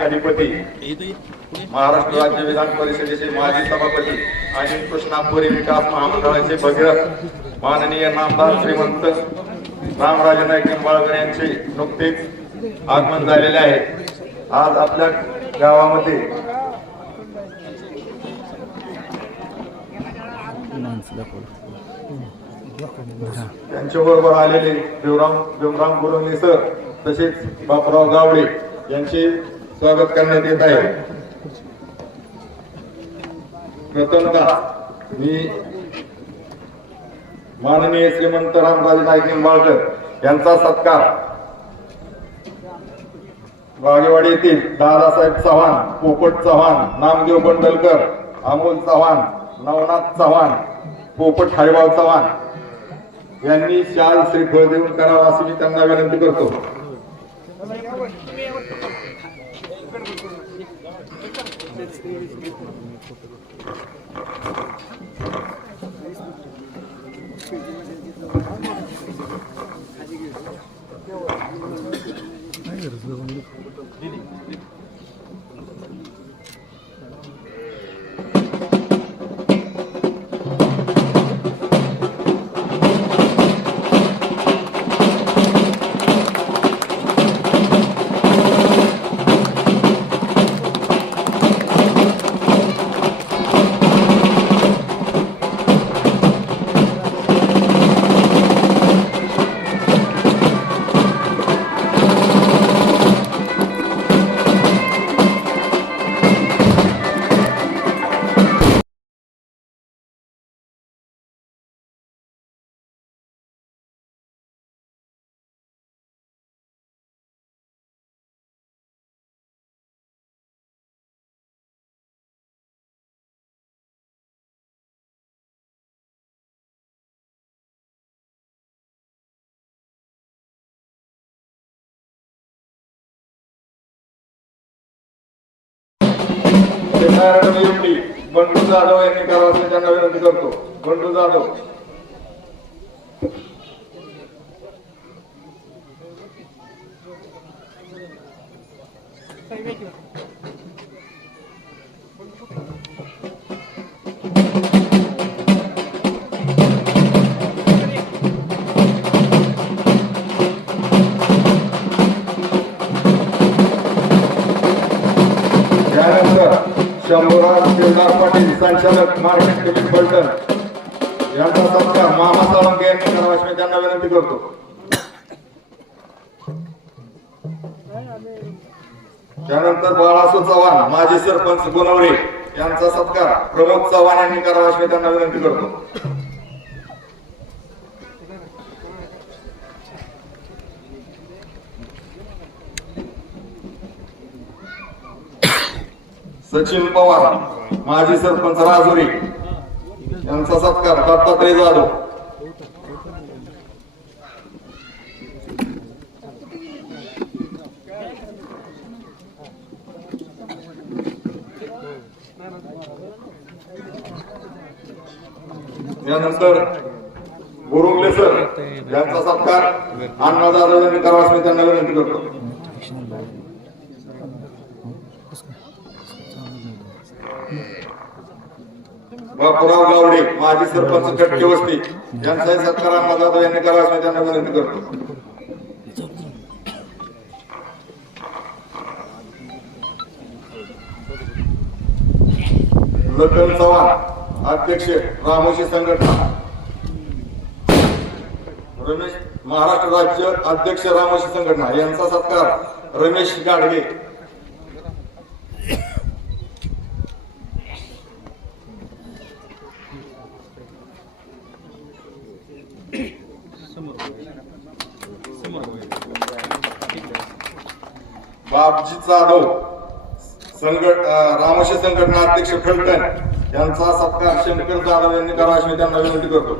अधिपती महाराष्ट्र राज्य विधान परिषदेचे माजी सभापती आणि कृष्णापुरी विकास महामंडळाचे भगीरथ माननीय नामदार श्रीमंत रामराजे नाईक निंबाळकर यांचे नुकतेच आगमन झालेले आहे। आज आपल्या गावामध्ये त्यांच्याबरोबर आलेले भीमराव गुरुंगे सर तसेच बापूराव गावडे यांचे स्वागत करण्यात येत आहे। प्रथमतः मी माननीय श्रीमंत रामराजे नाईक निंबाळकर यांचा सत्कार वाघेवाडी येथील दादासाहेब चव्हाण, पोपट चव्हाण, नामदेव बंडलकर, अमोल चव्हाण, नवनाथ चव्हाण, पोपट हरिभाऊ चव्हाण यांनी शाल श्रीफळ देऊन करावा अशी मी त्यांना विनंती करतो। बंडू जाधव यांनी करावं असे त्यांना विनंती करतो। बंडू जाधव शंभूराज देवदार पाटील संचालक मार्केट कमिटी पलटण यांचा सत्कार मामा साळुंके यांनी करावा अशी त्यांना विनंती करतो। त्यानंतर बाळासू चव्हाण माजी सरपंच गुणवरे यांचा सत्कार प्रमोद चव्हाण यांनी करावा अशी त्यांना विनंती करतो। सचिन पवार माजी सरपंच राजुरी यांचा सत्कार दत्तात्रय जाधव। यानंतर गुरुंगले सर यांचा सत्कार अण्णा जाधव यांनी करावा अशी त्यांना विनंती करतो। बापूराव गावडे माजी सरपंच खटके वस्ती यांचाही सत्कार अण्णा जाधव यांनी करावा अशी त्यांना विनंती करतो। लखन चव्हाण अध्यक्ष रामोशी संघटना रमेश महाराष्ट्र राज्य अध्यक्ष रामोशी संघटना यांचा सत्कार रमेश गाडगे। बापजी जाधव रामोशी संघटना अध्यक्ष फलटण यांचा सत्कार शंकर जाधव यांनी करावा अशी त्यांना विनंती करतो।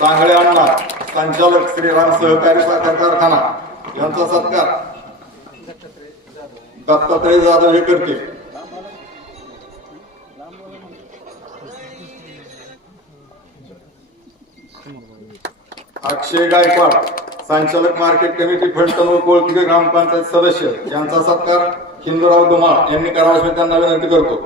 सांगळे अण्णा संचालक श्रीराम सहकारी साखर कारखाना यांचा सत्कार दत्तात्रय जाधव हे करते. अक्षय गायकवाड संचालक मार्केट कमिटी फलटण व कोळपी ग्रामपंचायत सदस्य यांचा सत्कार हिंदूराव धुमाळ यांनी करावा अशी त्यांना विनंती करतो.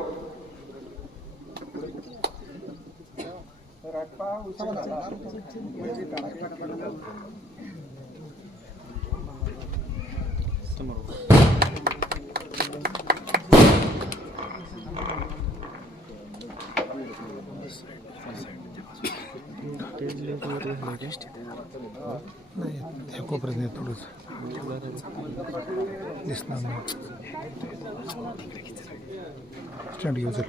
नाही कोपऱ्यात नाही थोडंच दिसणार नाही. स्टँड घेऊ चल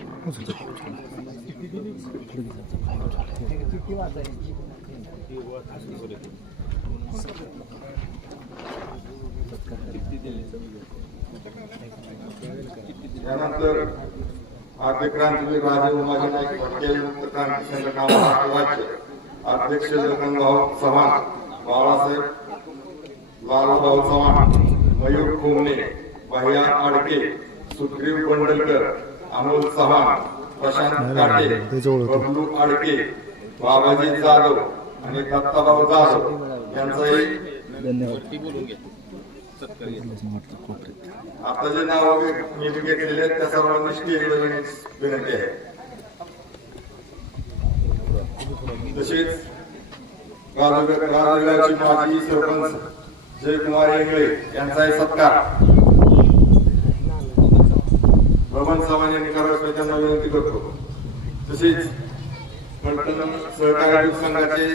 यानंतर आर्थिक क्रांतीवीर राजे उमाजी नाईक पटेल मुक्त क्रांती संघटना महाराष्ट्र राज्य अध्यक्ष लखनभाऊ चव्हाण, बाळासाहेब लालभाऊ चव्हाण, मयूर खोमणे, भैया आडके, सुग्रीव बंडलकर, अमोल चव्हाण, प्रशांत काटे, बबलू आडके, बाबाजी जाधव आणि दत्ताभाऊ जाधव यांचाही आता जे नाव मी घेतलेले आहेत त्या सर्वांनी स्टेजवर विनंती आहे. तसेच गाजगावचे माजी सरपंच जयकुमार इंगळे यांचाही सत्कार बबन चव्हाण यांनी करावा त्यांना विनंती करतो. तसेच फलटण सहकारी दूध संघाचे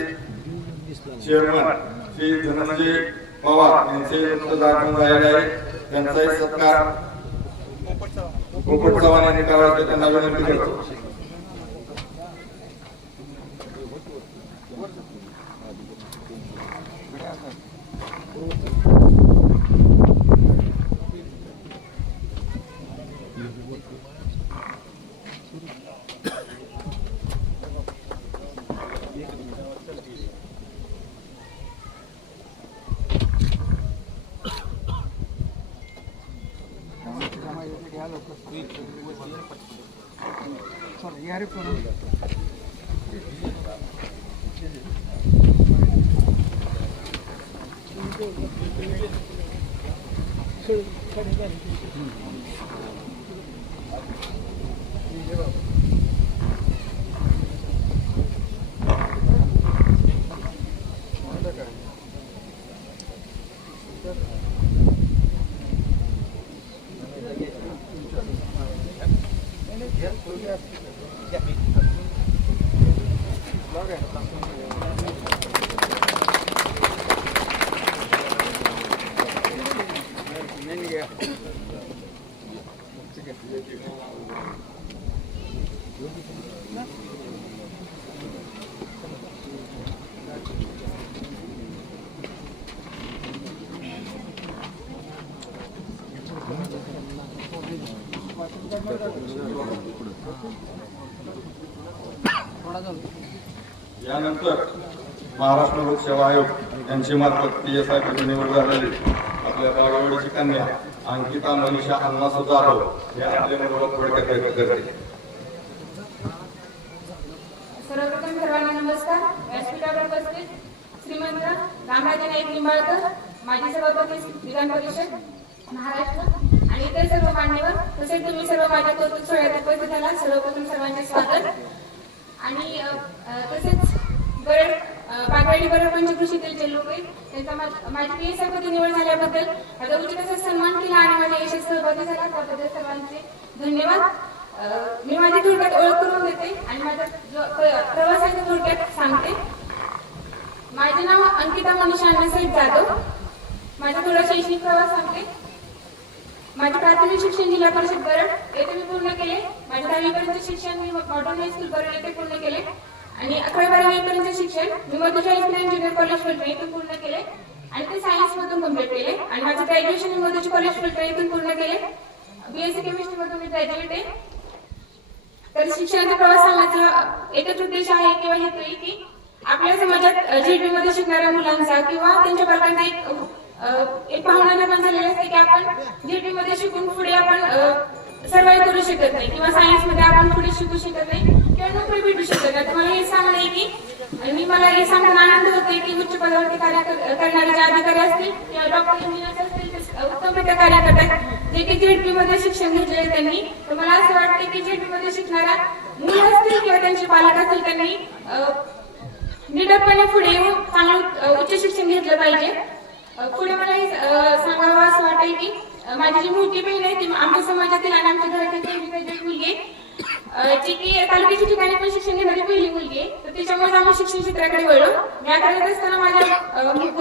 चेअरमन श्री धनंजय पवार यांचे दाखवून राहिले आहे. त्यांचाही सत्कार पोपट चव्हाण यांनी करावा त्यांना विनंती करतो. यानंतर महाराष्ट्र लोकसेवा आयोग यांची मार्फत PSI ची निवड झालेली आपल्या बागावडीची कन्या अंकिता मनीषा अण्णा जाधव हे आपल्या निवडणूक थोडक्यात व्यक्त करते. सर्वप्रथम सर्वांना नमस्कार. व्यासपीठावर उपस्थित श्रीमंत रामराजे नाईक निंबाळकर, माजी सभापती विधान परिषद महाराष्ट्र आणि इतर सर्व मान्यवर, तसेच तुम्ही सर्व माझ्या कौतुक सोहळ्यात उपस्थित झाला. सर्वप्रथम सर्वांचे स्वागत. आणि तसेच पागवाडी बरड पंचकृषीतील जे लोक आहेत त्यांचा माझी PSI मध्ये निवड झाल्याबद्दल माझा उचित असा सन्मान केला आणि माझ्या यशात सहभागी झाला त्याबद्दल सर्वांचे धन्यवाद. मी माझी थोडक्यात ओळख करून देते आणि माझा प्रवासाच्या थोडक्यात सांगते. माझे नाव अंकिता मनीषा अण्णासाहेब जाधव. माझा थोडा शैक्षणिक प्रवास सांगते. माझे प्राथमिक शिक्षण जिल्हा परिषद बरड येथे मी पूर्ण केले. माझे 10वी पर्यंत शिक्षण मी मॉडर्न हायस्कूल बरड येथे पूर्ण केले आणि 11वी-12वी पर्यंत शिक्षण मी मधुशाही ज्युनियर कॉलेज फलटण येथून पूर्ण केले आणि ते सायन्स मधून कम्प्लीट केले. आणि माझे ग्रॅज्युएशन मी मधुशाही कॉलेज फलटण येथून पूर्ण केले. BSc केमिस्ट्री मधून मी ग्रॅज्युएट आहे. तर शिक्षणाचा प्रवास सांगण्याचा एकच उद्देश आहे किंवा हेतू आहे की आपल्या समाजात झेडपी मध्ये शिकणाऱ्या मुलांचा किंवा त्यांच्या पालकांचा एक भावना निर्माण झालेली असते की आपण झेडपी मध्ये शिकून पुढे आपण सर्वाइव्ह करू शकत नाही किंवा सायन्स मध्ये आपण पुढे शिकू शकत नाही किंवा नोकरी भेटू शकत नाही. तुम्हाला हे सांगणं आहे की आणि मला हे सांगताना आनंद होतोय की उच्च पदावरती कार्य करणारे जे अधिकारी असतील किंवा डॉक्टर इंजिनियर असतील ते उत्तमरित्या कार्य करतात जे की झेडपी मध्ये शिक्षण घेतले त्यांनी. तर मला असं वाटतं की झेडपी मध्ये शिकणाऱ्या मुलं असतील किंवा त्यांचे पालक असतील त्यांनी निडरपणे पुढे येऊन चांगलं उच्च शिक्षण घेतलं पाहिजे. पुढे मला हे सांगावं असं वाटेल की माझी जी मोठी बहीण आहे ती आमच्या समाजातील आणि आमच्या घरातील पहिली मुलगी आहे जी की तालुक्याच्या ठिकाणी पण शिक्षण घेणारी पहिली मुलगी आहे. तर त्याच्यामुळे आम्ही शिक्षण क्षेत्राकडे वळलो. मी अकरावीत असताना माझा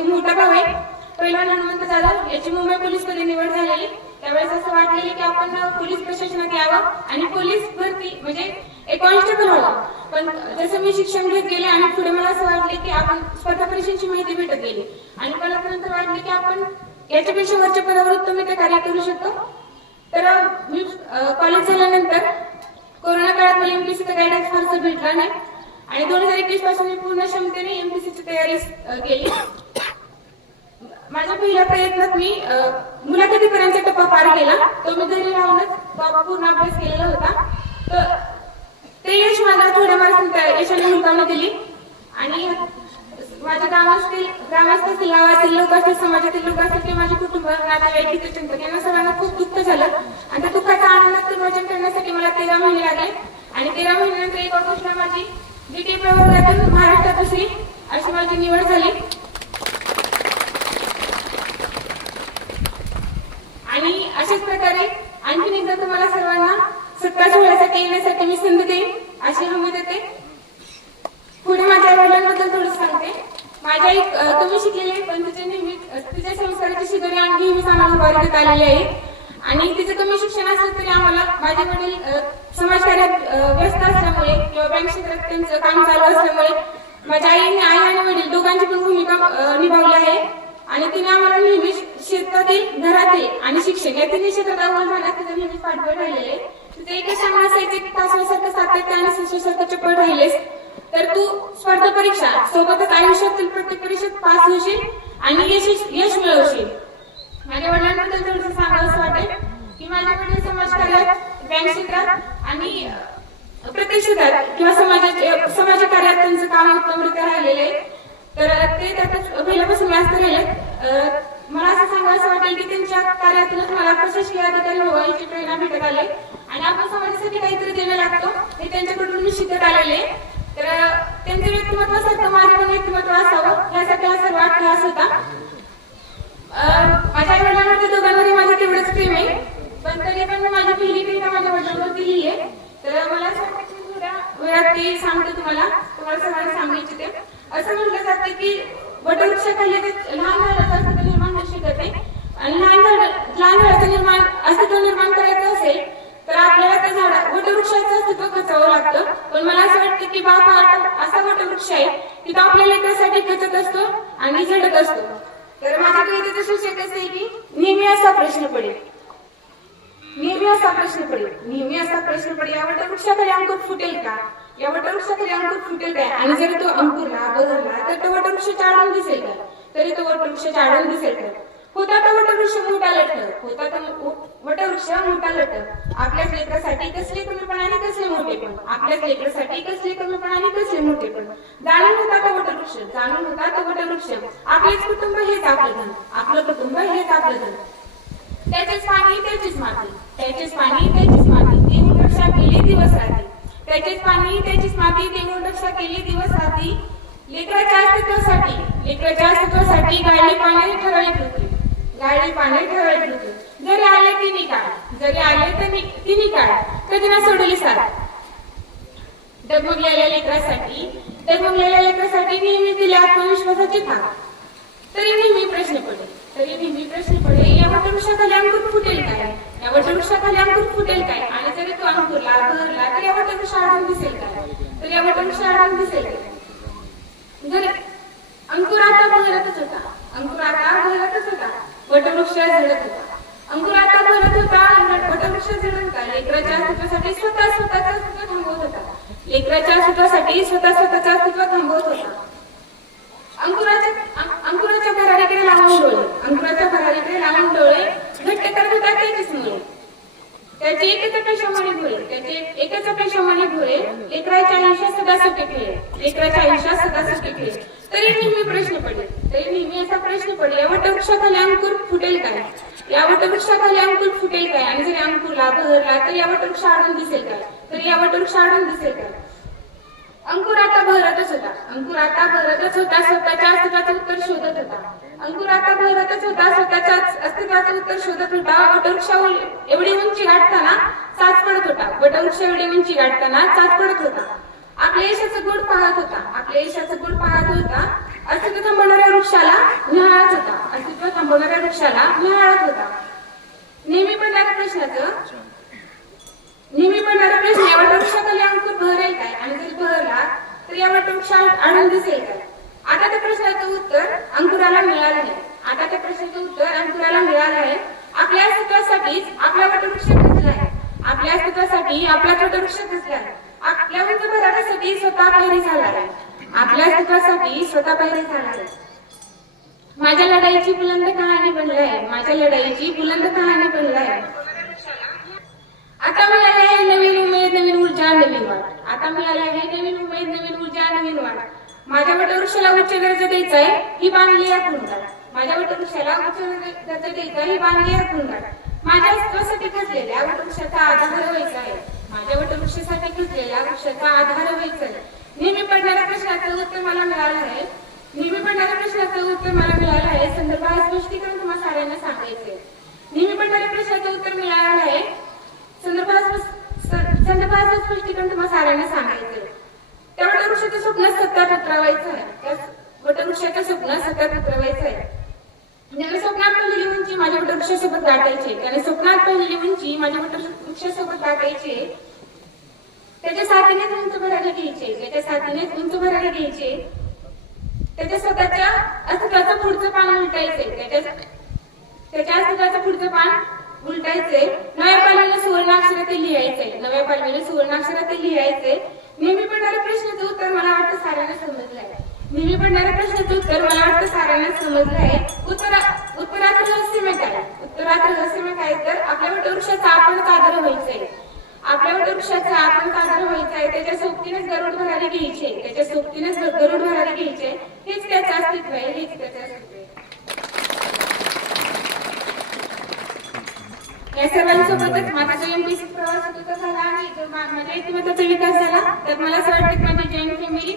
मोठा भाऊ आहे पैलवान हनुमंत जाधव याची मुंबई पोलीस मध्ये निवड झालेली. त्यावेळेस असं वाटलेलं की आपण पोलीस प्रशासनात यावं आणि पोलीस भरती म्हणजे एक कॉन्स्टेबल व्हावं. पण जसं मी शिक्षण घेत गेले आणि पुढे मला असं वाटले की आपण स्पर्धा परीक्षांची माहिती भेटत गेली आणि मला नंतर वाटले की आपण याच्यापेक्षा वरच्या पदावर उत्तमरित्या कार्य करू शकतो. तर मी कॉलेज झाल्यानंतर कोरोना काळात मला एमपीसीचा गायडन्स फारसा भेटला नाही आणि 2021 पासून मी पूर्ण क्षमतेने एमपीसीची तयारी केली. माझ्या पहिल्या प्रयत्नात मी मुलाखतीपर्यंतचा टप्पा पार केला. तो मी घरी राहूनच पूर्ण अभ्यास केलेला होता. तर ते यश मला थोड्या मार्क्स यशाने मुलकावणी दिली आणि माझ्या ग्रामस्थ असतील गावातील लोक असतील समाजातील लोक असतील किंवा माझे कुटुंब नातेवाईक चिंतक यांना सर्वांना खूप दुःख झालं आणि त्या दुःखाचा आनंदात विमोचन करण्यासाठी मला 13 महिने लागले आणि 13 महिन्यानंतर 1 ऑगस्टला माझी जीटी प्रवर्गातून महाराष्ट्रात दुसरी अशी माझी निवड झाली. आणि अशाच प्रकारे आणखी एकदा तुम्हाला सर्वांना सत्कार सोहळ्यासाठी येण्यासाठी मी संधी देईन अशी हमी देते. पुढे माझ्या वडिलांबद्दल थोडं सांगते. माझ्या एक कमी शिकलेले पण तिच्या संस्काराची शिदोरी आणखी मी आम्हाला उभारण्यात आलेली आहे आणि तिचं कमी शिक्षण असलं तरी आम्हाला माझे वडील समाजकार्यात व्यस्त असल्यामुळे किंवा बँक क्षेत्रात त्यांचं काम चालू असल्यामुळे माझ्या आई आणि वडील दोघांची पण भूमिका निभावली आहे आणि तिने आम्हाला नेहमी शेतातील घरातील आणि शिक्षण या तिन्ही क्षेत्रात आव्हान राहण्यात तिचं नेहमीच पाठबळ राहिलेलं आहे. तिथे एकच सांगणं असायचं की तासवासारखं सातत्य आणि शिष्यासारखं चपळ राहिलेस तर तू स्पर्धा परीक्षा सोबतच आयुष्यातील प्रत्येक परीक्षेत पास होशील आणि यश मिळवशील. माझ्या वडिलांबद्दल थोडंसं सांगावं असं वाटेल की माझे वडील समाजकार्यात बँक क्षेत्रात आणि प्रत्येक क्षेत्रात किंवा समाज कार्यात त्यांचं काम उत्तमरित्या राहिलेलं आहे. तर ते त्यातच पहिल्यापासून व्यस्त राहिले. मला असं सांगावं असं वाटेल की त्यांच्या कार्यातूनच मला प्रशासकीय अधिकारी व्हावं याची प्रेरणा भेटत आली आणि आपण समाजासाठी काहीतरी देणं लागतो हे त्यांच्याकडून मी शिकत आलेले. तर त्यांचं व्यक्तिमत्वासारखं माझं पण व्यक्तिमत्व असावं यासाठी हा सर्व अट्टहास होता. माझ्या आई वडिलांमध्ये दोघांमध्ये माझं तेवढंच प्रेम आहे पण तरी पण मी माझी पहिली कविता माझ्या वडिलांवरती लिहिली आहे. तर मला असं वाटतं की थोड्या वेळात ते सांगते तुम्हाला सर्वांना सांगू इच्छिते. असं म्हटलं जातं की वटवृक्षाखाली लहान झाडाचं अस्तित्व निर्माण होऊ शकत नाही आणि लहान झाडाचं अस्तित्व निर्माण करायचं असेल तर आपल्याला त्या वटवृक्षाचं अस्तित्व खचावं लागतं. पण मला असं वाटतं की बाप असा वटवृक्ष आहे की तो आपल्या लेकरासाठी खचत असतो आणि झडत असतो. तर माझ्या कवितेचं शीर्षक असं आहे की नेहमी असा प्रश्न पडेल या वटवृक्षाखाली अंकुर फुटेल का या वटवृक्षाखाली अंकुर फुटेल काय आणि जरी तो अंकुरला बदलला तर तो वटवृक्षाच्या आडून दिसेल का तरी तो वटवृक्षाच्या आडून दिसेल का होता तो वटवृक्ष मोठा लट आपल्याच लेकरासाठी कसले कमीपणाने कसले मोठेपण जाणून होता तो वटवृक्ष आपलेच कुटुंब हेच आपलं धन त्याचेच पाणी त्याचीच माती देऊन रक्षा केली दिवस रात्री दिवस रात्री लेकराच्या अस्तित्वासाठी गाडी पाण्याने ठरवली होती जरी आले तिन्ही काळ कधी ना सोडली साथ डगमगलेल्या लेकरासाठी नेहमी दिले आत्मविश्वासाची थाप तरी नेहमी प्रश्न पडे या वटवृक्षाखाली अंकुर फुटेल काय आणि जरी तो अंकुरला भरला तर या वटवृक्षा आढळून दिसेल काय जर अंकुर आता भरतच होता वटवृक्ष झडत होता लेकराच्या अस्तित्वासाठी स्वतःचं अस्तित्व थांबवत होता त्याची एकच अपेक्षामाने भोळे, त्याची एकच अपेक्षामाने भोळे, लेकराच्या आयुष्यात सदा सुखी ठेवे, लेकराच्या आयुष्यात सदा सुखी ठेवे. तरी नेहमी प्रश्न पडले, तरी नेहमी असा प्रश्न पडले, या वटवृक्षाखाली अंकुर फुटेल काय? या वटवृक्षाखाली अंकुर फुटेल काय? आणि जरी अंकुरला बहरला तर या वटवृक्ष आढळून दिसेल काय? तर या वटवृक्ष आढळून दिसेल काय? अंकुर आता बहरतच होता, अंकुर आता बहरतच होता, स्वतःच्या अस्तित्वाचं उत्तर शोधत होता. अंकुर आता बहरतच होता, स्वतःच्या अस्तित्वाचं उत्तर शोधत होता. वटवृक्षावर एवढी उंची गाठताना चाच पडत होता, वटवृक्ष एवढी उंची गाठताना चाच पडत होता. आपल्या यशाचं गुण पाहत होता, आपल्या यशाचं गुण पाहत होता. अस्तित्व थांबवणाऱ्या वृक्षाला निहाळत होता, अस्तित्व थांबवणाऱ्या वृक्षाला निहाळत होता. नेहमी पडणाऱ्या प्रश्न या वटवृक्षाखाली अंकुर बहरेल काय? आणि जरी बहरला तर या वटवृक्षात आढळून दिसेल काय? आता त्या प्रश्नाचं उत्तर अंकुराला मिळालं आहे, आता त्या प्रश्नाचं उत्तर अंकुराला मिळालं आहे. आपल्या अस्तित्वासाठीच आपला वटवृक्ष खचला आहे, आपल्या अस्तित्वासाठी आपला वटवृक्ष खचला आहे. आपल्या उंच भरासाठी स्वतः पायरी झाला आहे, आपल्या अस्तित्वासाठी स्वतः पायरी झाला आहे. माझ्या लढाईची बुलंद कहाणी बनली आहे, माझ्या लढाईची बुलंद कहाणी बनली आहे. आता मिळाले आहे नवीन उमेद, नवीन ऊर्जा, नवीन वाट. आता मिळाले आहे नवीन उमेद, नवीन ऊर्जा, नवीन वाट. माझ्या वटवृक्षाला उच्च दर्जा द्यायचा आहे ही बांधली आहे कुंडाळ, माझ्या वटवृक्षाला उच्च दर्जा द्यायचा ही बांधली आहे कुंडाळ. माझ्या अस्तित्वासाठी खचलेल्या वटवृक्षाचा आधार व्हायचा आहे, माझ्या वटवृक्षासाठी खचलेल्या वृक्षाचा आधार व्हायचा आहे. नेहमी पडणाऱ्या प्रश्नाचं उत्तर मला मिळालं आहे, नेहमी पडणाऱ्या प्रश्नाचं उत्तर मला मिळालं आहे. संदर्भात स्पष्टीकरण तुम्हाला साऱ्यांना सांगायचे. नेहमी पडणाऱ्या प्रश्नाचं उत्तर मिळालं आहे, संदर्भात स्पष्टीकरण तुम्हाला साऱ्यांना सांगायचं. त्या वटवृक्षाचं स्वप्न सतत उतरवायचं आहे, त्या वटवृक्षाचं स्वप्न सतत उतरवायचं आहे. त्याने स्वप्नात पहिली उंची माझ्या वटवृक्षासोबत गाठायची, त्याने स्वप्नात पहिली उंची माझ्या वटवृक्षासोबत गाठायची. त्याच्या साथीनेच उंच भरायला घ्यायचे, त्याच्या साथीनेच उंच भरायला घ्यायचे. त्याच्या स्वतःच्या अस्तित्वाचं पुढचं पान उलटायचे, त्याच्या अस्तित्वाचं पुढचं पान उलटायचे. नव्या पालवीने सुवर्णाक्षरात लिहायचे, नव्या पालवीने सुवर्णाक्षरात लिहायचे. नेहमी पडणाऱ्या प्रश्नाचं उत्तर मला वाटतं साऱ्यांना समजलं आहे, नेहमी पडणाऱ्या प्रश्नाचं उत्तर मला वाटतं साऱ्यांना समजलं आहे. उत्तरात रहस्यमय काय? उत्तरात रहस्यमय काय? तर आपल्या वटवृक्षाचा आपण आदर व्हायचंय, आपल्या वटवृक्षाचा आपण आदर व्हायचाय. त्याच्या सोबतीनेच गरुड भरारी घ्यायचे, त्याच्या सोबतीनेच गरुड भरारी घ्यायचे. हेच त्याचं अस्तित्व आहे, हेच त्याचं अस्तित्व आहे. या सर्वांसोबतच माझा जो एमपीसी प्रवास होता झाला आणि जो माझ्या व्यक्तिमत्वाचा विकास झाला, तर मला असं वाटतं की माझी जॉईंट फॅमिली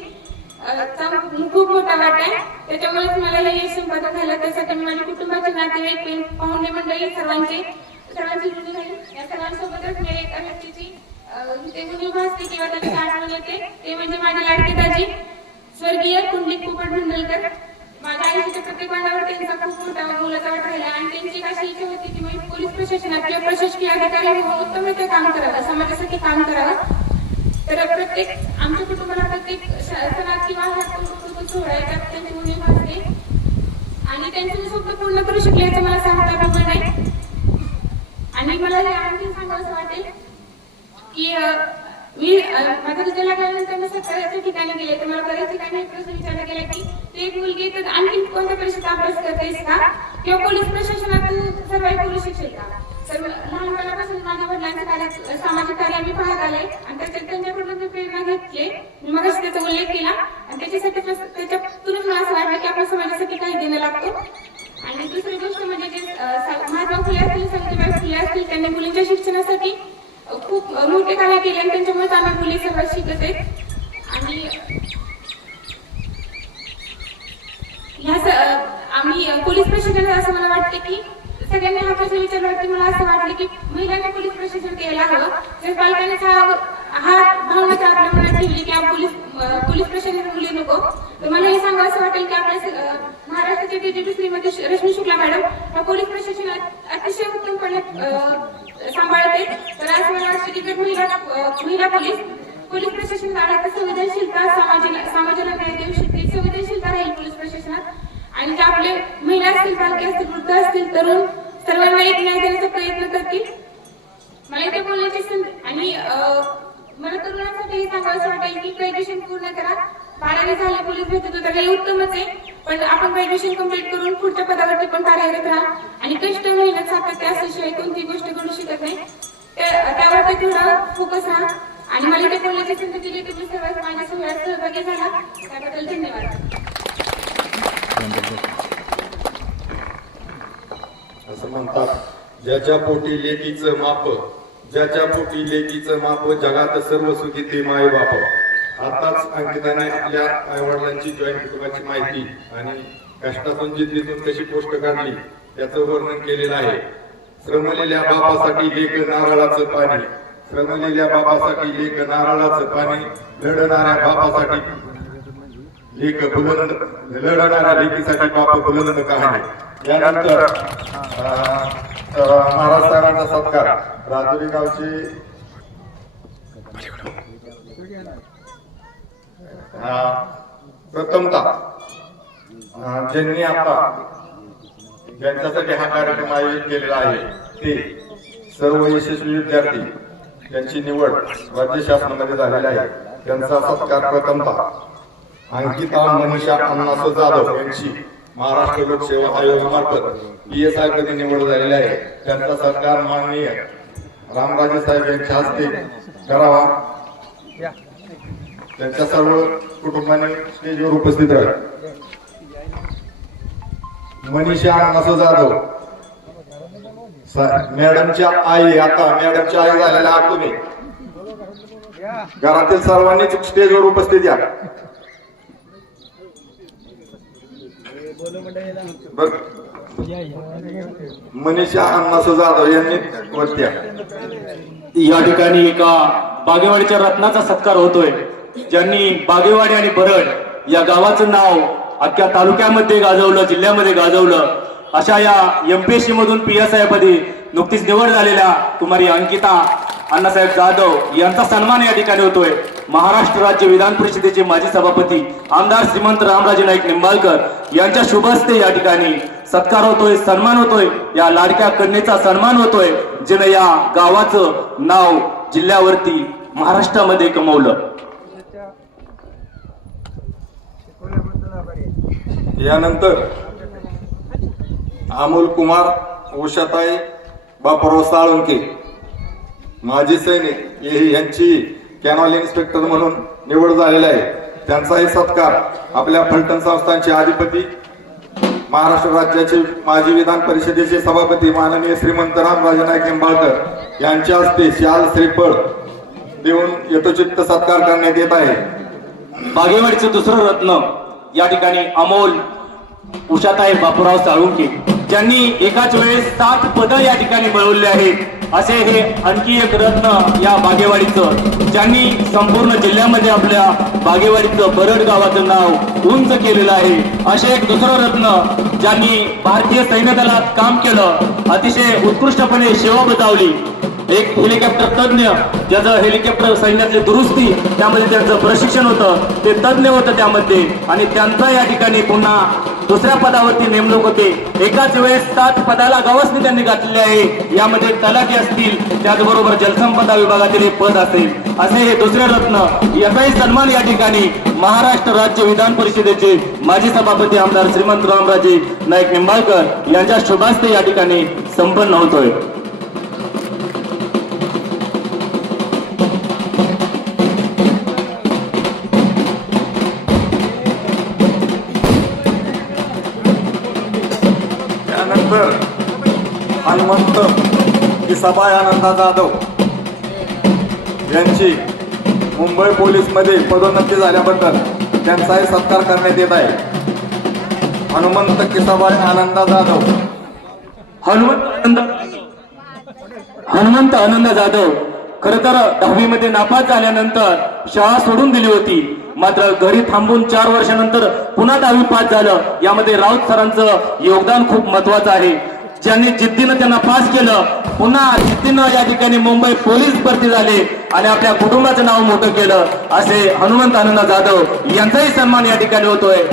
खूप मोठा वाटा आहे. त्याच्यामुळेच मला हे यश संपादन झालं. त्यासाठी मी माझ्या कुटुंबाचे नातेवाईक, पाहुणे मंडळी सर्वांची ऋणी झाली. या सर्वांसोबतच मी एका व्यक्तीची ते उणीव भासते किंवा त्याची आठवण येते, ते म्हणजे माझी लाडकी दाजी स्वर्गीय पुंडलिक पोपट मंडलकर. माझ्या आयुष्याच्या प्रत्येक पानावर त्यांचा खूप मोठा मोलाचा वाटा राहिला आणि त्यांची एक अशी इच्छा होती की मी पोलीस प्रशासनात किंवा प्रशासकीय अधिकारी म्हणून उत्तमरित्या काम करावं, समाजासाठी काम करावं. तर प्रत्येक आमच्या कुटुंबाला प्रत्येक सणात किंवा सोहळा येतात, त्यांची उणीव भासते आणि त्यांचं स्वप्न पूर्ण करू शकले याचं मला सांगता अभिमान आहे. आणि मला हे आणखी सांगावं वाटेल की मी माझा रिझल्ट लागल्यानंतर मी सकाळच्या ठिकाणी गेले तर मला बऱ्याच ठिकाणी प्रश्न विचारला गेला की ते एक मुलगी तर आणखी कोणत्या परीक्षेचा अभ्यास करतेस का किंवा पोलीस प्रशासनात तू सर्वाईव्ह करू शकशील का? तर लहानपणापासून माझ्या वडिलांचं कार्य, सामाजिक कार्य मी पाहत आले आणि त्यांच्याकडून मी प्रेरणा घेतली. मी मग त्याचा उल्लेख केला आणि त्याच्यातूनच मला असं वाटलं की आपल्या समाजासाठी काही देणं लागतो. आणि दुसरी गोष्ट म्हणजे जे महात्मा फुले असतील, सावित्रीबाई फुले असतील, त्यांनी मुलींच्या शिक्षणासाठी खूप मोठे कार्य केले आणि त्यांच्यामुळेच आम्ही मुली सर्व शिकत आहेत. आणि आम्ही पोलीस प्रशासनात असं मला वाटतं की सगळ्यांनी हा प्रश्न विचारला वाटते. मला असं वाटलं की महिलांना पोलीस प्रशासन द्यायला हवं. जर पालकांनी हा भावना आपल्या मनात ठेवली की पोलीस प्रशासन मुली नको, तर मला हे सांगा असं वाटेल की आपल्या महाराष्ट्राचे डीजीपी श्रीमती रश्मी शुक्ला मॅडम या पोलीस प्रशासनात अतिशय उत्तमपणे सांभाळते. तर आज मला वाटतं की महिला पोलीस प्रशासन काळात संवेदनशीलता समाजाला न्याय देऊ शकते, संवेदनशीलता राहील पोलीस प्रशासनात. आणि जे आपले महिला असतील, पालकी असतील, वृद्ध असतील, तरुण सर्वांना एक न्याय देण्याचा प्रयत्न करतील. मला इथे बोलण्याची संधी आणि मला तरुणांसाठी हे सांगावं वाटेल की ग्रॅज्युएशन पूर्ण करा. 12वी झाले पोलीस भेटत होता हे उत्तमच आहे, पण आपण ग्रॅज्युएशन कंप्लीट करून पुढच्या पदावरती पण कार्यरत राहा आणि कष्ट मेहनत सातत्य असल्याशिवाय कोणती गोष्ट करू शकत नाही. त्यावर ते थोडा फोकस हा आणि मला ते बोलण्याची संधी दिली. तुम्ही सर्व माझ्या सोहळ्यात सहभागी झाला त्याबद्दल धन्यवाद. असं म्हणतात, ज्याच्या पोटी लेकीचं माप, ज्याच्या पोटी लेकीचं माप, जगात सर्व सुखी ते माय बाप. आताच अंकिताने आपल्या आईवडिलांची जॉईंट कुटुंबाची माहिती आणि कष्टातून जिद्दीतून कशी पोस्ट काढली त्याचं वर्णन केलेलं आहे. श्रमलेल्या बापासाठी लेक नारळाचं पाणी, श्रमलेल्या बापासाठी लेक नारळाचं पाणी, लढणाऱ्या बापासाठी लेक बुलंद, लढणाऱ्या लेकीसाठी बाप बुलंद कहाणी. यानंतर महाराज साहेबांचा सत्कार राजुरी गावचे प्रथमतः ज्यांनी आता ज्यांच्यासाठी हा कार्यक्रम आयोजित केलेला आहे ते सर्व यशस्वी विद्यार्थी, त्यांची निवड राज्य शासनामध्ये झालेली आहे. त्यांचा सत्कार प्रथमतः अंकिता मनीषा अण्णासो जाधव यांची महाराष्ट्र लोकसेवा आयोगामार्फत PSI पदी निवड झालेली आहे. त्यांचा सत्कार माननीय रामराजे साहेब यांच्या हस्ते करावा. त्यांच्या सर्व कुटुंबाने स्टेजवर उपस्थित राहील. मनीषा अण्णासो जाधव मॅडमच्या आई, आता मॅडमच्या आई झालेल्या आहात तुम्ही. घरातील सर्वांनीच स्टेजवर उपस्थित या. मनीषा अण्णासो जाधव यांनी वरती या. या ठिकाणी एका बागेवाडीच्या रत्नाचा सत्कार होतोय, ज्यांनी बागेवाडी आणि बरड या गावाचं नाव अख्ख्या तालुक्यामध्ये गाजवलं, जिल्ह्यामध्ये गाजवलं. अशा या MPSC मधून PSI पदी नुकतीच निवड झालेल्या कुमारी अंकिता अण्णासाहेब जाधव यांचा सन्मान या ठिकाणी होतोय. महाराष्ट्र राज्य विधान परिषदेचे माजी सभापती आमदार श्रीमंत रामराजे नाईक निंबाळकर यांच्या शुभ हस्ते या ठिकाणी सत्कार होतोय, सन्मान होतोय. या लाडक्या कन्येचा सन्मान होतोय, जिने या गावाचं नाव जिल्ह्यावरती महाराष्ट्रामध्ये कमवलं. यानंतर अमोल कुमार उषाताई बापराव साळुंके माजी सैनिक यांची कॅनॉल इन्स्पेक्टर म्हणून निवड झालेली आहे. त्यांचाही सत्कार आपल्या फलटण संस्थानचे अधिपती, महाराष्ट्र राज्याचे माजी विधान परिषदेचे सभापती माननीय श्रीमंत रामराजे नाईक निंबाळकर यांच्या हस्ते शाल श्रीफळ देऊन यथोचित सत्कार करण्यात येत आहे. बागेवाडीचं दुसरं रत्न या ठिकाणी अमोल उषाताई बापूराव साळुंके, ज्यांनी एकाच वेळेस 7 पदं या ठिकाणी मिळवले आहेत. असे हे आणखी एक रत्न या बागेवाडीचं, ज्यांनी संपूर्ण जिल्ह्यामध्ये आपल्या बागेवाडीचं बरड गावाचं नाव उंच केलेलं आहे. असे एक दुसरं रत्न, ज्यांनी भारतीय सैन्य दलात काम केलं, अतिशय उत्कृष्टपणे सेवा बजावली. एक हेलिकॉप्टर तज्ञ, ज्याचं हेलिकॉप्टर सैन्यातली दुरुस्ती, त्यामध्ये त्यांचं प्रशिक्षण होतं, ते तज्ञ होतं त्यामध्ये. आणि त्यांचा या ठिकाणी पुन्हा दुसऱ्या पदावरती नेमणूक होते. एकाच वेळेस 7 पदाला गवसणी त्यांनी घातलेली आहे. यामध्ये तलाठी असतील, त्याचबरोबर जलसंपदा विभागातील एक पद असेल. असे हे दुसरे रत्न, याचाही सन्मान या ठिकाणी महाराष्ट्र राज्य विधान परिषदेचे माजी सभापती आमदार श्रीमंत रामराजे नाईक निंबाळकर यांच्या शुभास्ते या ठिकाणी संपन्न होतोय. हनुमंत किसाबाई आनंदा जाधव यांची मुंबई पोलीस मध्ये पदोन्नती झाल्याबद्दल त्यांचाही सत्कार करण्यात येत आहे. हनुमंत किसाबाई आनंदा जाधव. हनुमंत आनंद जाधव खर तर 10वी मध्ये नापास झाल्यानंतर शाळा सोडून दिली होती. मात्र घरी थांबून 4 वर्षानंतर पुन्हा 10वी पास झालं. यामध्ये राऊत सरांचं योगदान खूप महत्वाचं आहे. ज्यांनी जिद्दीनं त्यांना पास केलं, पुन्हा जिद्दीनं या ठिकाणी मुंबई पोलीस भरती झाले आणि आपल्या कुटुंबाचं नाव मोठं केलं. असे हनुमंत आनंद जाधव यांचाही सन्मान या ठिकाणी होतोय.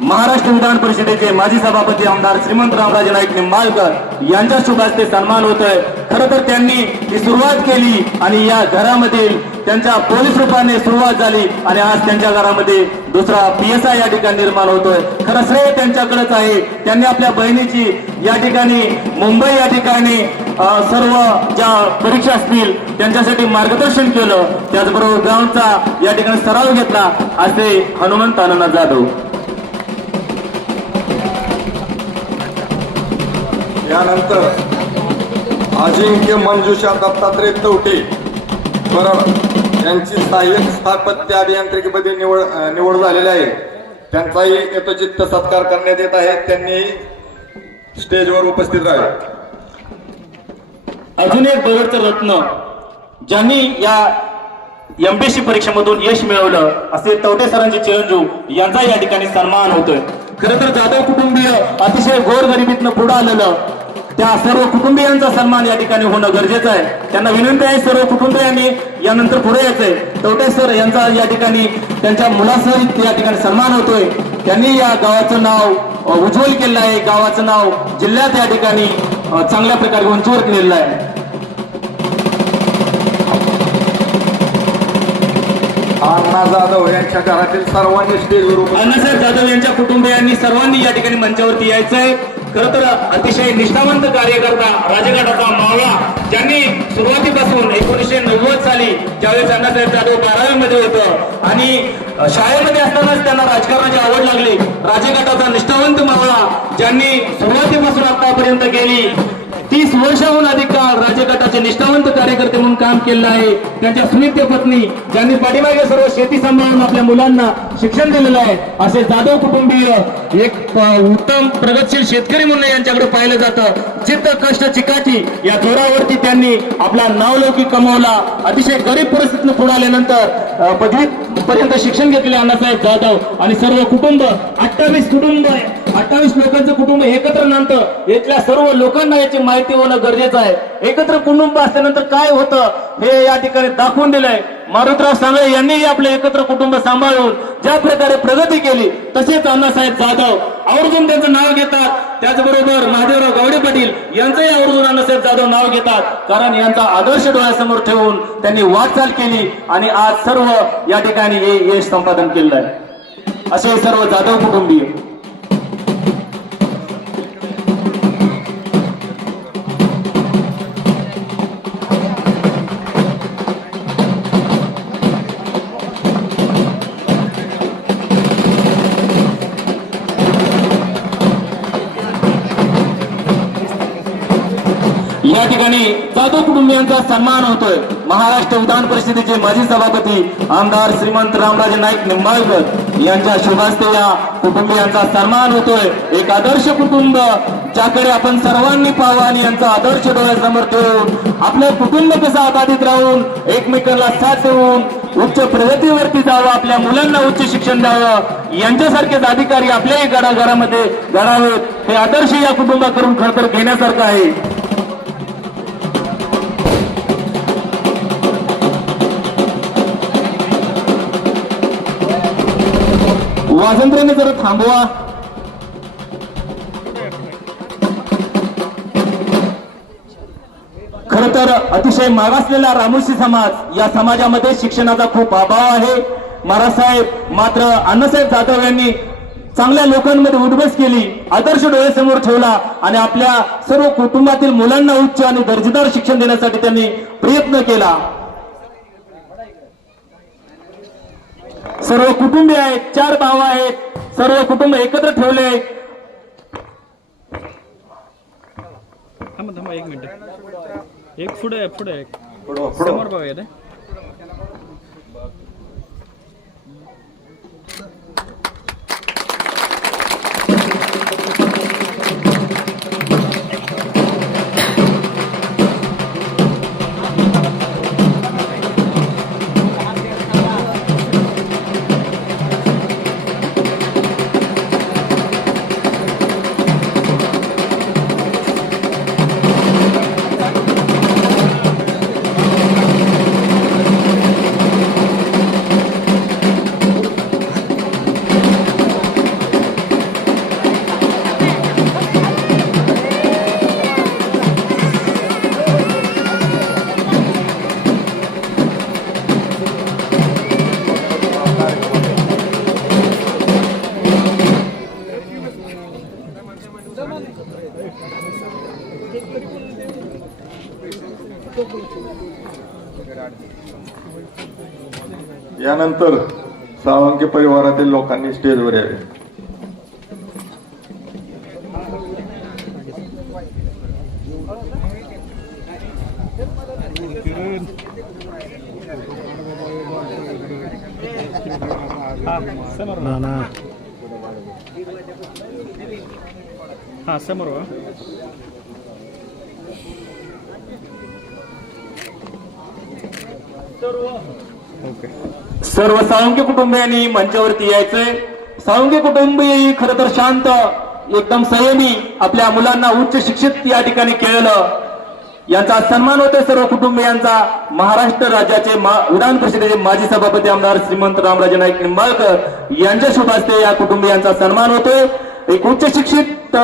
महाराष्ट्र विधान परिषदेचे माजी सभापती आमदार श्रीमंत रामराजे नाईक निंबाळकर यांच्या शुभ हस्ते सन्मान होतोय. खरं तर त्यांनी ही सुरुवात केली आणि या घरामधील त्यांच्या पोलीस रूपाने सुरुवात झाली आणि आज त्यांच्या घरामध्ये दुसरा PSI या ठिकाणी निर्माण होतोय. खरं श्रेय त्यांच्याकडेच आहे. त्यांनी आपल्या बहिणीची या ठिकाणी मुंबई या ठिकाणी सर्व ज्या परीक्षा असतील त्यांच्यासाठी मार्गदर्शन केलं, त्याचबरोबर ग्राउंडचा या ठिकाणी सराव घेतला, असे हनुमंत अण्णा जाधव. यानंतर अजिंक्य मंजुषा दत्तात्रय तवटे परळ यांची सहाय्यक स्थापत्य अभियांत्रिकीमध्ये निवड झालेली आहे. त्यांचाही यथोचित सत्कार करण्यात येत आहे. त्यांनी स्टेजवर उपस्थित राहावे. अजून एक बरोडचं रत्न ज्यांनी या एमपीएससी परीक्षेमधून यश मिळवलं असे तवटे सरांचे चिरंजीव यांचा या ठिकाणी सन्मान होतोय. खरं तर जाधव कुटुंबीय अतिशय गोरगरिबीतनं पुढे आलेलं त्या सर्व कुटुंबियांचा सन्मान या ठिकाणी होणं गरजेचं आहे. त्यांना विनंती आहे सर्व कुटुंबियांनी यानंतर पुढे यायचंय. तवटे सर यांचा या ठिकाणी त्यांच्या मुलासहित या ठिकाणी सन्मान होतोय. त्यांनी या गावाचं नाव उज्ज्वल केलं आहे. गावाचं नाव जिल्ह्यात या ठिकाणी चांगल्या प्रकारे उंचीवर केलेलं आहे. अण्णा जाधव यांच्या घरातील सर्वांनी स्टेजवर उपस्थित अण्णासाहेब जाधव यांच्या कुटुंबियांनी सर्वांनी या ठिकाणी मंचावरती यायचंय. खरं तर अतिशय निष्ठावंत कार्यकर्ता राजगटाचा मावळा ज्यांनी सुरुवातीपासून 1990 साली ज्यावेळेस अण्णासाहेब जाधव 12वी मध्ये होतं आणि शाळेमध्ये असतानाच त्यांना राजकारणाची आवड लागली. राजगटाचा निष्ठावंत मावळा ज्यांनी सुरुवातीपासून आतापर्यंत गेली 30 वर्षाहून अधिक काळ राज्यगटाचे निष्ठावंत कार्यकर्ते म्हणून काम केलेलं आहे. त्यांच्या सुनित्य पत्नी ज्यांनी पाठीमागे सर्व शेती सांभाळून आपल्या मुलांना शिक्षण दिलेलं आहे असे जाधव कुटुंबीय एक उत्तम प्रगतशील शेतकरी म्हणून यांच्याकडे पाहिलं जातं. चित्त कष्ट चिकाटी या जोरावरती त्यांनी आपला नावलौकिक कमावला. अतिशय गरीब परिस्थितीतून पुढे आल्यानंतर पदवी पर्यंत शिक्षण घेतले अण्णासाहेब जाधव आणि सर्व कुटुंब 28 लोकांचं कुटुंब एकत्र नांदतं. इथल्या सर्व लोकांना याची माहिती होणं गरजेचं आहे. एकत्र कुटुंब असल्यानंतर काय होतं हे या ठिकाणी दाखवून दिलंय. मारुतराव सांगळे यांनी आपले एकत्र कुटुंब सांभाळून ज्या प्रकारे प्रगती केली तसेच अण्णासाहेब जाधव आवर्जून त्यांचं नाव घेतात. त्याचबरोबर महादेवराव गावडे पाटील यांचंही आवर्जून अण्णासाहेब जाधव नाव घेतात. कारण यांचा आदर्श डोळ्यासमोर ठेवून त्यांनी वाटचाल केली आणि आज सर्व या ठिकाणी हे यश संपादन केलं आहे. असे सर्व जाधव कुटुंबीय. या ठिकाणी जाधव कुटुंबियांचा सन्मान होतोय. महाराष्ट्र विधान परिषदेचे माजी सभापती आमदार श्रीमंत रामराजे नाईक निंबाळकर यांच्या शुभास्ते या कुटुंबियांचा सन्मान होतोय. एक आदर्श कुटुंब ज्याकडे आपण सर्वांनी पाहावं आणि यांचा आदर्श डोळ्यासमोर ठेवून आपलं कुटुंब कसं आबाधित राहून एकमेकांना साथ देऊन उच्च प्रगतीवरती जावं, आपल्या मुलांना उच्च शिक्षण द्यावं, यांच्यासारखेच अधिकारी आपल्याही घराघरामध्ये घडावेत. हे आदर्श या कुटुंबाकडून खरं तर घेण्यासारखं आहे. वाजंत्र्याने जरा थांबवा. खर तर अतिशय मागासलेला रामोशी समाज या समाजामध्ये शिक्षणाचा खूप अभाव आहे. महाराजसाहेब मात्र अण्णासाहेब जाधव यांनी चांगल्या लोकांमध्ये उठबस केली, आदर्श डोळ्यासमोर ठेवला आणि आपल्या सर्व कुटुंबातील मुलांना उच्च आणि दर्जेदार शिक्षण देण्यासाठी त्यांनी प्रयत्न केला. सर्व कुटुंबीय आहेत, 4 भाव आहेत, सर्व कुटुंब एकत्र ठेवले. थांबा 1 मिनिट. एक पुढे समोर बघूया ते. यानंतर साळुंके परिवारातील लोकांनी स्टेजवर यावे. नाना हा समोर वा. ओके. सर्व साळुंके कुटुंबियांनी मंचावरती यायचंय. साळुंके कुटुंबीय खर तर शांत, एकदम संयमी, आपल्या मुलांना उच्च शिक्षित या ठिकाणी केलेलं, यांचा सन्मान होतोय सर्व कुटुंबियांचा. महाराष्ट्र राज्याचे विधान परिषदेचे माजी सभापती आमदार श्रीमंत रामराजे नाईक निंबाळकर यांच्या शुभ हस्ते या कुटुंबियांचा सन्मान होतोय. एक उच्च शिक्षित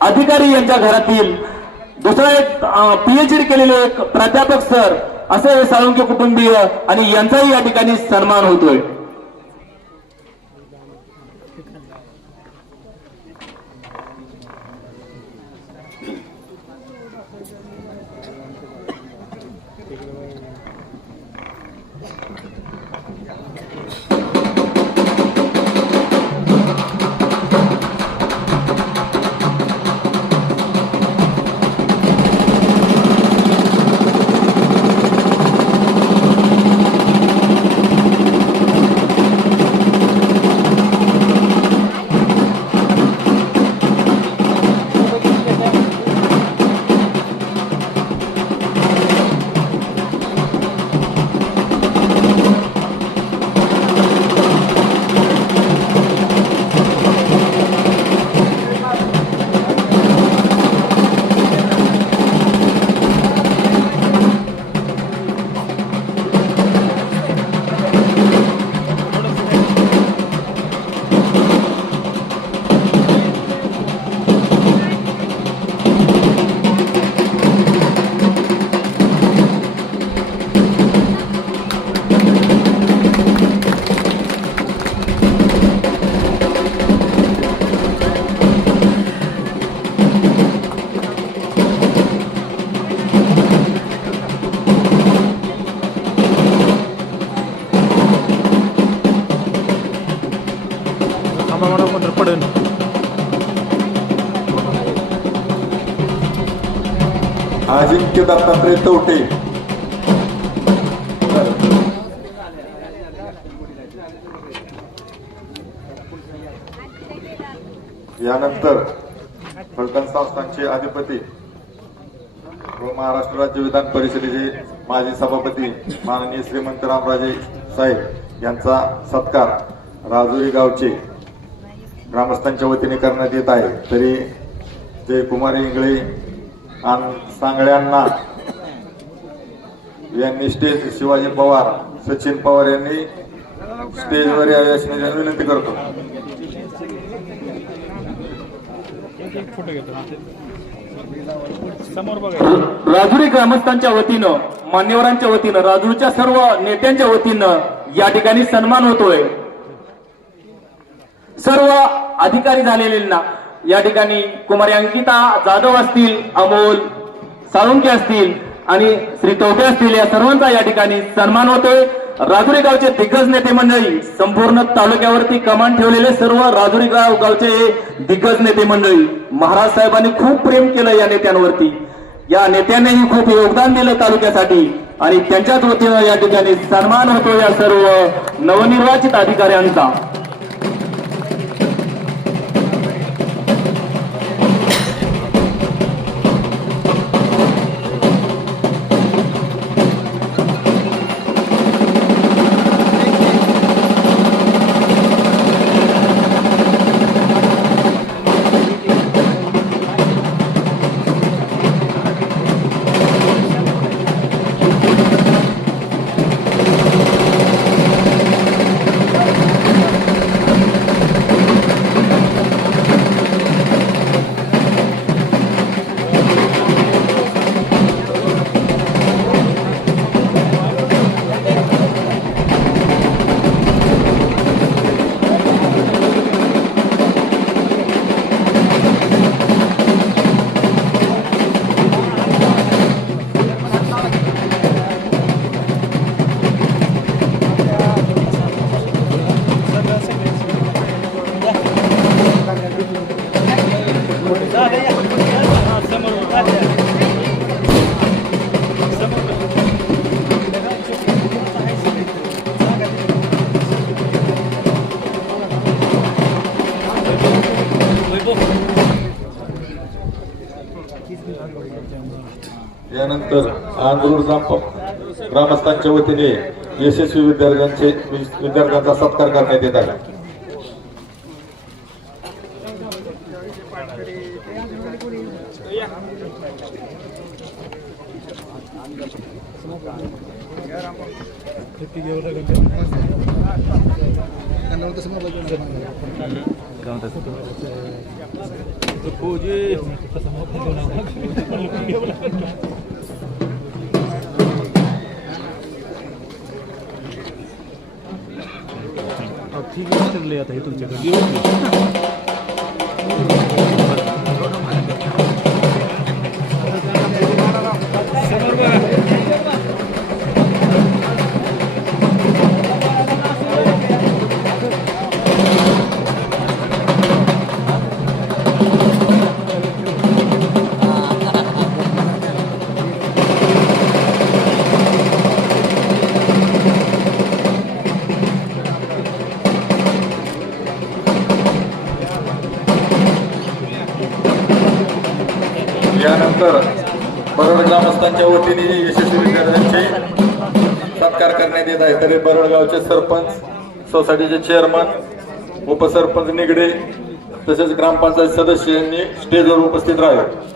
अधिकारी यांच्या घरातील दुसरा एक PhD केलेले एक प्राध्यापक सर, असे हे साळुंके कुटुंबीय आणि यांचाही या ठिकाणी सन्मान होतोय. पडेल. अजिंक्य दत्तात्रय तवटे. यानंतर फलटण संस्थानचे अधिपती व महाराष्ट्र राज्य विधान परिषदेचे माजी सभापती माननीय श्रीमंत रामराजे साहेब यांचा सत्कार राजुरी गावचे ग्रामस्थांच्या वतीने करण्यात येत आहे. तरी जयकुमार इंगळे आणि सांगळ्यांना यांनी स्टेज, शिवाजी पवार, सचिन पवार यांनी स्टेजवर यावे अशी विनंती करतो. एक फोटो घेतो समोर बघा. राजुरी ग्रामस्थांच्या वतीनं, मान्यवरांच्या वतीनं, राजूरच्या सर्व नेत्यांच्या वतीनं या ठिकाणी सन्मान होतोय. सर्व अधिकारी झालेल्यांना या ठिकाणी कुमारी अंकिता जाधव असतील, अमोल साळुंके असतील आणि श्री तवटे असतील, या सर्वांचा या ठिकाणी सन्मान होतोय. राजुरी गावचे दिग्गज नेते मंडळी, संपूर्ण तालुक्यावरती कमान ठेवलेले सर्व राजुरी गावचे दिग्गज नेते मंडळी, महाराज साहेबांनी खूप प्रेम केलं या नेत्यांवरती. या नेत्यांनीही खूप योगदान दिलं तालुक्यासाठी आणि त्यांच्याच वतीनं या ठिकाणी सन्मान होतो या सर्व नवनिर्वाचित अधिकाऱ्यांचा. यानंतर आंध्रूर ग्रामस्थांच्या वतीने यशस्वी विद्यार्थ्यांचा सत्कार करण्यात येत आहे. ठीक आहे ठरले आता हे तुमच्याकडे. यानंतर बरड ग्रामस्थांच्या वतीने यशस्वी विद्यार्थ्यांचे सत्कार करण्यात येत आहे. तरी बरडगावचे सरपंच, सोसायटीचे चेअरमन, उपसरपंच निगडे तसेच ग्रामपंचायत सदस्य यांनी स्टेजवर उपस्थित राहावे.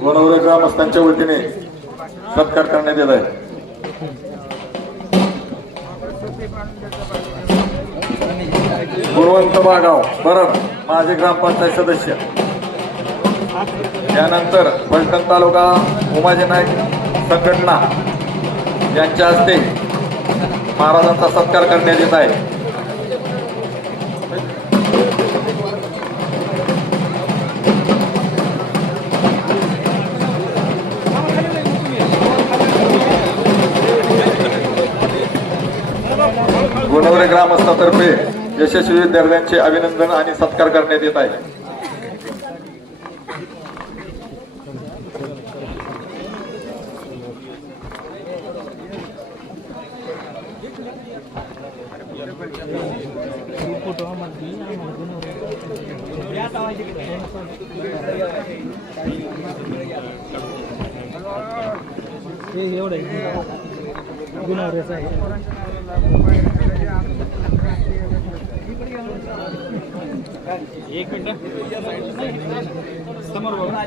वनवरे ग्रामस्थांच्या वतीने सत्कार करण्यात येत आहे. गुणवंत बागाव बरड माजी ग्रामपंचायत सदस्य. यानंतर फलटण तालुका उमाजी नाईक संघटना यांच्या हस्ते महाराजांचा सत्कार करण्यात येत आहे. गुणवरे ग्रामस्थातर्फे यशस्वी विद्यार्थ्यांचे अभिनंदन आणि सत्कार करण्यात येत आहे. एवढं गुन्हावरेच आहे. एक मिनिट समोर बघा.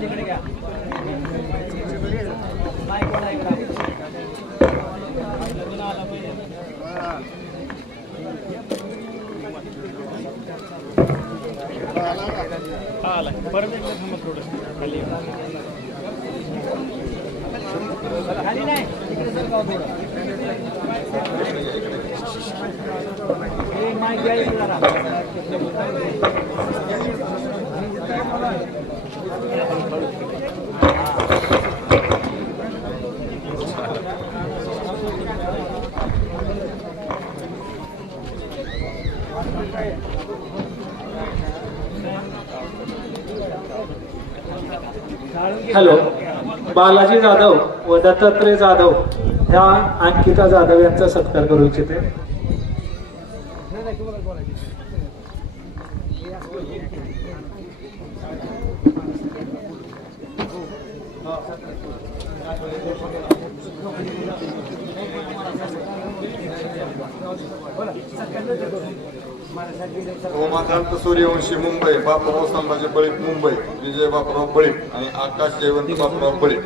आला परत एकदा थांबा थोडं खाली खाली नाही इकडे सर गाव थोडं एक माईक घ्या जरा. हॅलो, बालाजी जाधव व दत्तात्रय जाधव ह्या अंकिता जाधव यांचा सत्कार करू इच्छिते. ओमाकांत सूर्यवंशी मुंबई, बापूराव संभाजी बळीत मुंबई, विजय बापूराव बळीत आणि आकाश जयवंत बापूराव बळीत.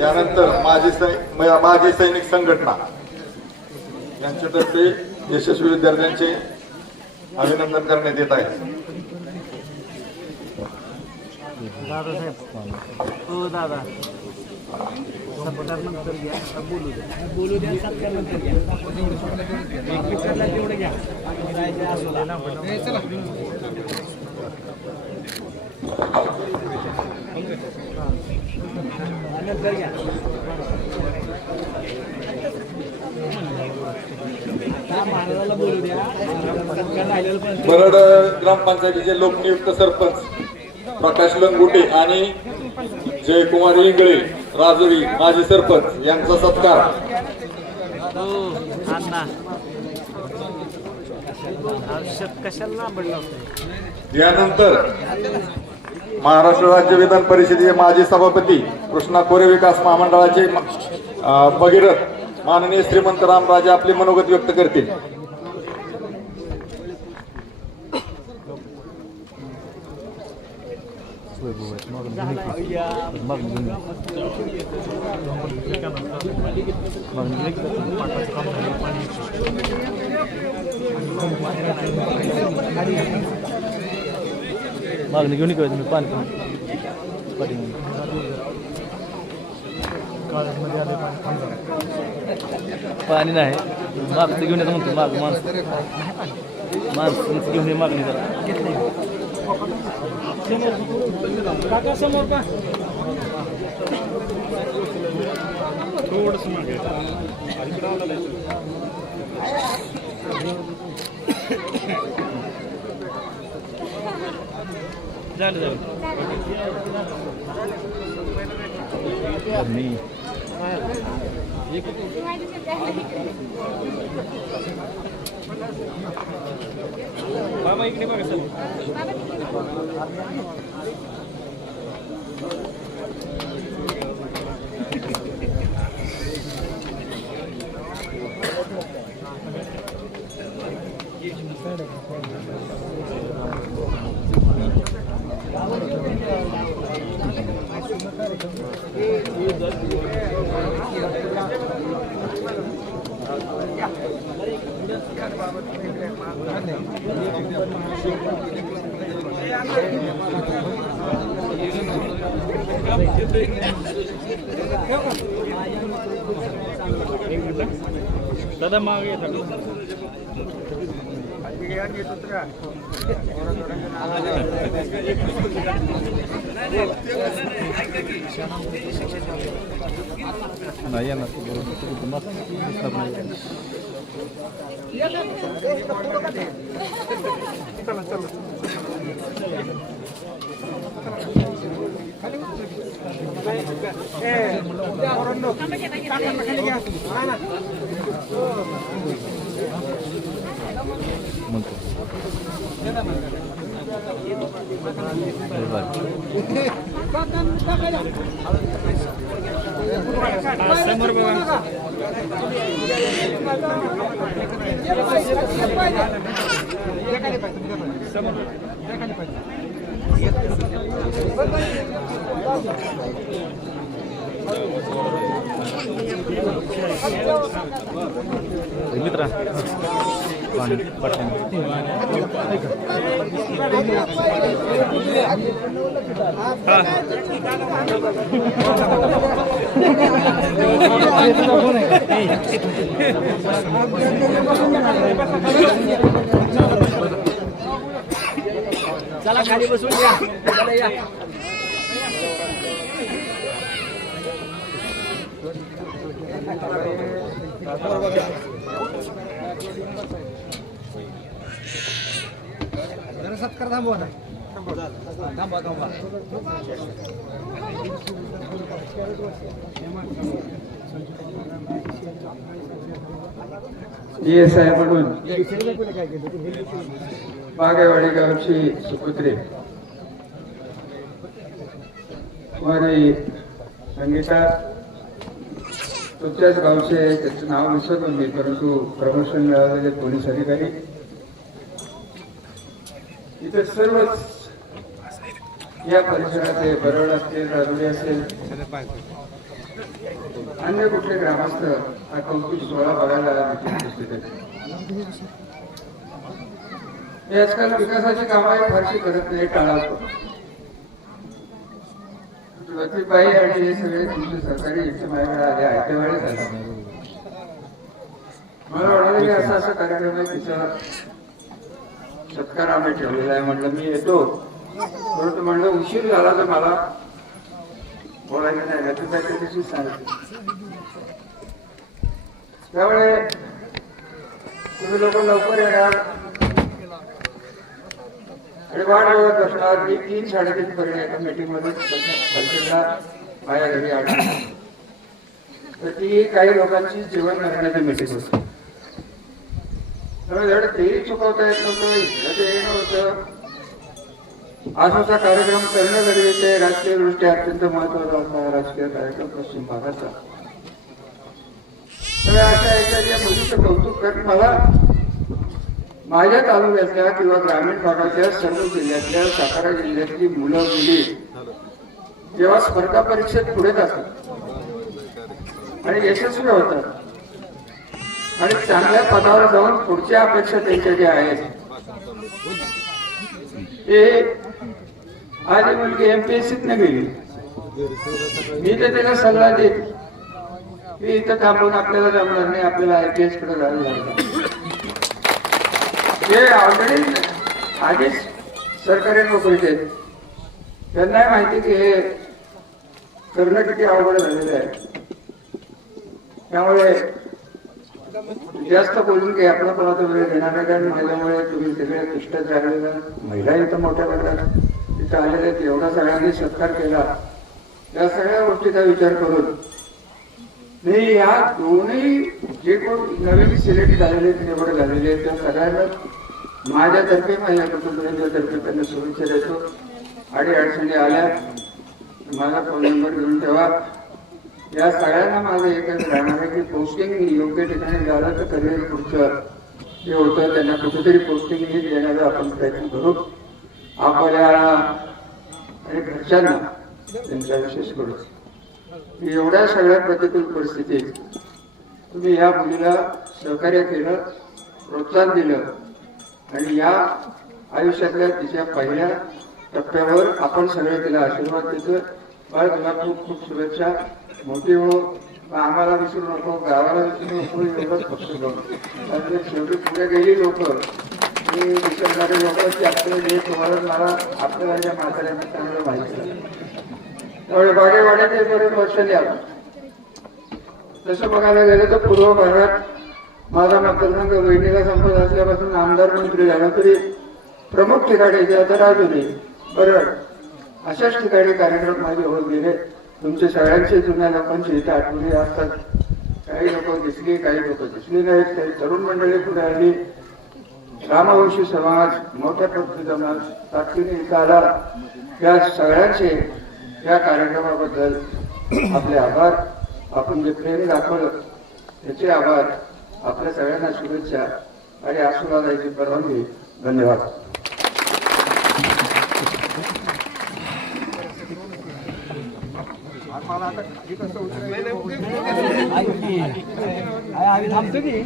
यानंतर माजी सैनिक संघटना यांच्यातर्फे यशस्वी विद्यार्थ्यांचे अभिनंदन करण्यात येत आहे. बरड ग्रामपंचायतीचे लोकनियुक्त सरपंच प्रकाश लंगुटे आणि जयकुमार इंगळे राजुरी माजी सरपंच यांचा सत्कार. यानंतर महाराष्ट्र राज्य विधान परिषदेचे माजी सभापती कृष्णा खोरे विकास महामंडळाचे भगीरथ माननीय श्रीमंत रामराजे आपले मनोगत व्यक्त करतील. मागणी घेऊन काय तुम्ही पाणी पाणी नाही मागचं घेऊन येतं म्हणतो माग माणसं घेऊन ये मागणी करा काका समोर का थोडस मागे झालं मी बाबा इकडे बघा सर दादा मागे नाही ना समोर बघा मित्रा चला खाली बसून या चला या जरा सत्कार थांबवा ना थांबा थांबा DSI म्हणून बागेवाडी गावची सुपुत्री कुमारी संगीता, तुमच्याच गावचे, त्याचं नाव विसरतो मी, परंतु प्रमोशन मिळालेले पोलीस अधिकारी, इथे सर्वच या परिसरातले बरोड असतील, राजुरी असेल, अन्य कुठले ग्रामस्थ हा कौतुक सोहळा बघायला उपस्थित आहेत. हे आजकाल विकासाची कामं फारशी करत नाही, टाळावतो. लतीफबाई आणि हे सगळे तुमचे सरकारी इथे माझ्याकडे आले, आयत्या वेळेस आले. मला वाटलं की असा कार्यक्रम आहे, तिचा सत्कार आम्ही ठेवलेला आहे. म्हटलं मी येतो, परंतु म्हणलं उशीर झाला तर मला बोलायचं नाही, लतीफबाई त्याची सांगितलं. त्यामुळे तुम्ही लोक लवकर येणार आणि वाट बघत बसणार. मी 3-3:30 पर्यंत एका मीटिंग मध्ये माझ्या घरी आलो, तर ती काही लोकांची जीवन करण्याची मीटिंग होती. धड तेही चुकवता येत नव्हतं, इथं ते नव्हतं. असाचा कार्यक्रम करणं गरजेचं आहे. राजकीय दृष्ट्या अत्यंत महत्वाचा असा राजकीय कार्यक्रम पश्चिम भागाचा. तर अशा एखाद्या मुलीचं कौतुक करत मला माझ्या तालुक्यातल्या किंवा ग्रामीण भागाच्या सर्व जिल्ह्यातल्या, सातारा जिल्ह्यातली मुलं मुली जेव्हा स्पर्धा परीक्षेत पुढे जातात आणि यशस्वी होतात आणि चांगल्या पदावर जाऊन पुढच्या अपेक्षा त्यांच्या ज्या आहेत, ते आज ही मुलगी MPSCत न गेली, मी तर त्याला सल्ला देत की इथं थांबून आपल्याला जमणार नाही, आपल्याला IPS कडे जायला लागणार. हे ऑलरेडी आधीच सरकारी नोकरीचे आहेत, त्यांना माहिती की हे करणं किती अवघड झालेलं आहे. त्यामुळे जास्त बोलून काही आपला पण आता वेळ घेणार नाही, कारण माझ्यामुळे तुम्ही सगळे कष्टात राहिलेला, महिला इथं मोठ्या वर्गात तिथं आलेल्या आहेत, एवढा सगळ्यांनी सत्कार केला. या सगळ्या गोष्टीचा विचार करून मी या दोन्ही जे कोण नवीन सिलेक्ट झालेले, निवड झालेले आहेत, त्या सगळ्यांना माझ्यातर्फे, माझ्या कुटुंबियांच्यातर्फे त्यांना शुभेच्छा देतो. अडचणी आल्या माझा फोन नंबर घेऊन ठेवा. या सगळ्यांना माझं एकच राहणार आहे की पोस्टिंग योग्य ठिकाणी झालं तर करिअर पुढचं जे होतं त्यांना कुठेतरी पोस्टिंग हे देण्याचा आपण प्रयत्न करू. आपल्या आणि घरच्यांना त्यांचा विशेष करू. एवढ्या सगळ्या प्रतिकूल परिस्थितीत तुम्ही या मुलीला सहकार्य केलं, प्रोत्साहन दिलं आणि या आयुष्यातल्या तिच्या पहिल्या टप्प्यावर आपण सगळे तिला आशीर्वाद देतो. बाळ तुला खूप खूप शुभेच्छा, मोठी हो, आम्हाला विसरू नको, गावाला विसरू नको, एवढंच फक्त बघ. शेवटी पुढे गेली लोक, विसरणारे लोक की आपले तुम्हाला मला आपल्या म्हाताऱ्यांना चांगलं माहिती आहे. त्यामुळे बागेवाड्याचे बरेच वर्ष आला. तसं बघायला गेलं तर पूर्व भागात माझा मतदारसंघ वहिनीला संपत असल्यापासून आमदार मंत्री झाला तरी प्रमुख ठिकाणी जे आता राजुरी, बरड अशाच ठिकाणी कार्यक्रम माझे होत गेले. तुमचे सगळ्यांचे जुन्या लोकांची इथे आठवणी असतात. काही लोक दिसली, काही लोक दिसली नाहीत, काही तरुण मंडळी पुढे आली, रामवंशी समाज, मोठ्या पद्धती समाज ताकदीने इथं आला. या सगळ्यांचे या कार्यक्रमाबद्दल आपले आभार. आपण जे प्रेम दाखवलं त्याचे आभार. आपल्या सगळ्यांना शुभेच्छा आणि आशीर्वादाची परवानगी. धन्यवाद. आम्ही थांबतो की